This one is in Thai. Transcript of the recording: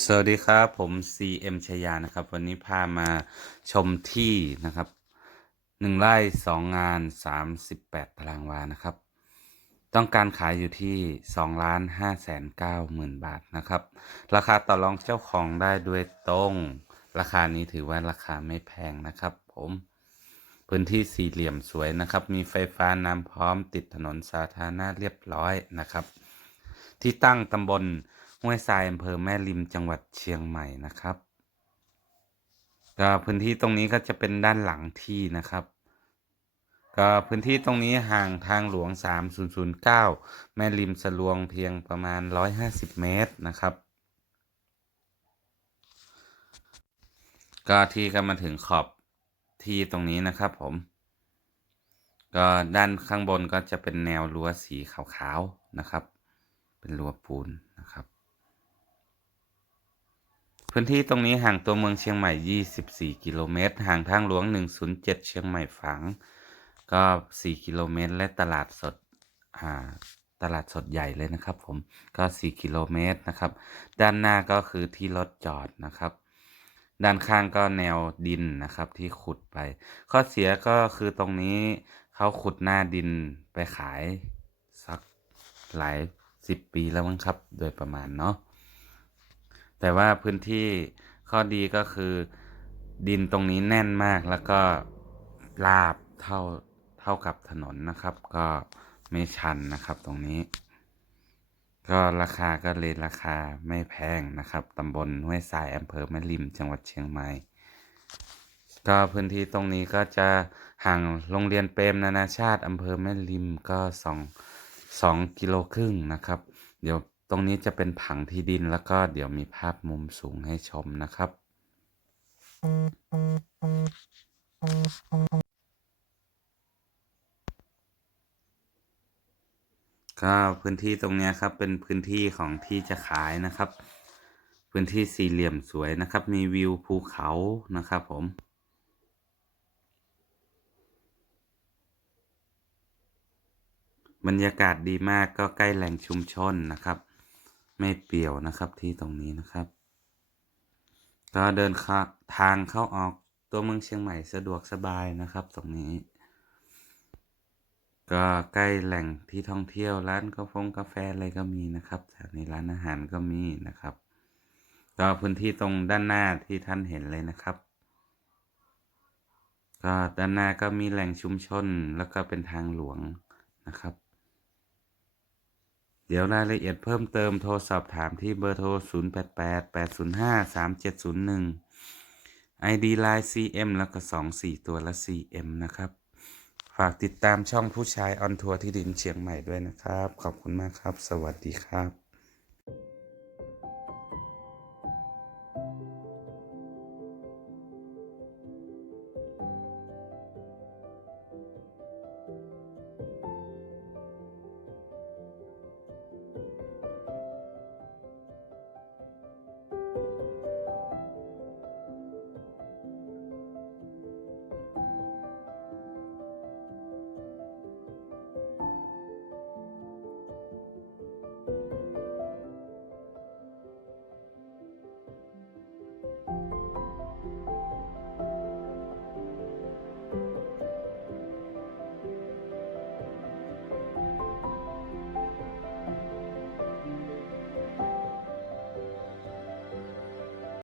สวัสดีครับ ผม CM ชยานะครับ วันนี้พามาชมที่นะครับหนึ่งไร่สองงานสามสิบแปดตารางวานะครับ ต้องการขายอยู่ที่สองล้านห้าแสนเก้าหมื่นบาทนะครับ ราคาต่อรองเจ้าของได้ด้วยตรง ราคานี้ถือว่าราคาไม่แพงนะครับผมพื้นที่สี่เหลี่ยมสวยนะครับ มีไฟฟ้าน้ำพร้อมติดถนนสาธารณะเรียบร้อยนะครับ ที่ตั้งตำบล ห้วยทรายอำเภอแม่ริมจังหวัดเชียงใหม่นะครับก็พื้นที่ตรงนี้ก็จะเป็นด้านหลังที่นะครับก็พื้นที่ตรงนี้ห่างทางหลวง 3009 แม่ริมสลวงเพียงประมาณ 150 เมตรนะครับก็ที่ก็มาถึงขอบที่ตรงนี้นะครับผม ก็ด้านข้างบนก็จะเป็นแนวรั้วสีขาวๆนะครับ เป็นรั้วปูนนะครับ พื้นที่ตรงนี้ห่างตัวเมืองเชียงใหม่ 24 กิโลเมตร ห่างทางหลวง 107 เชียงใหม่ฝัง ก็ 4 กิโลเมตร และตลาดสดตลาดสดใหญ่เลยนะครับผม ก็ 4 กิโลเมตรนะครับ ด้านหน้าก็คือที่รถจอดนะครับ ด้านข้างก็แนวดินนะครับที่ขุดไป ข้อเสียก็คือตรงนี้เขาขุดหน้าดินไปขายสักหลายสิบปีแล้วมั้งครับ โดยประมาณเนาะ แต่ว่าพื้นที่ข้อดีก็คือดินตรงนี้แน่นมากแล้วก็ราบเท่าเท่ากับถนนนะครับ ก็ไม่ชันนะครับตรงนี้ ก็ราคาก็เลยราคาไม่แพงนะครับตำบลห้วยทรายอำเภอแม่ริมจังหวัดเชียงใหม่ก็พื้นที่ตรงนี้ก็จะห่างโรงเรียนเปรมนานาชาติอำเภอแม่ริมก็สองสองกิโลครึ่งนะครับ เดี๋ยว ตรงนี้จะเป็นผังที่ดินแล้วก็เดี๋ยวมีภาพมุมสูงให้ชมนะครับ ก็พื้นที่ตรงนี้ครับเป็นพื้นที่ของที่จะขายนะครับ พื้นที่สี่เหลี่ยมสวยนะครับ มีวิวภูเขานะครับผมบรรยากาศดีมากก็ใกล้แหล่งชุมชนนะครับ ไม่เปี่ยวนะครับที่ตรงนี้นะครับ ก็เดินทางเข้าออกตัวเมืองเชียงใหม่สะดวกสบายนะครับตรงนี้ ก็ใกล้แหล่งที่ท่องเที่ยวร้านกาแฟกาแฟอะไรก็มีนะครับแถวนี้ร้านอาหารก็มีนะครับก็พื้นที่ตรงด้านหน้าที่ท่านเห็นเลยนะครับ ก็ด้านหน้าก็มีแหล่งชุมชนแล้วก็เป็นทางหลวงนะครับ เดี๋ยวรายละเอียดเพิ่มเติมโทรสอบถามที่เบอร์โทร 088 805 3701 ID Line CM แล้วก็ 24 ตัวละ CM นะครับ ฝากติดตามช่องผู้ชายออนทัวร์ที่ดินเชียงใหม่ด้วยนะครับ ขอบคุณมากครับ สวัสดีครับ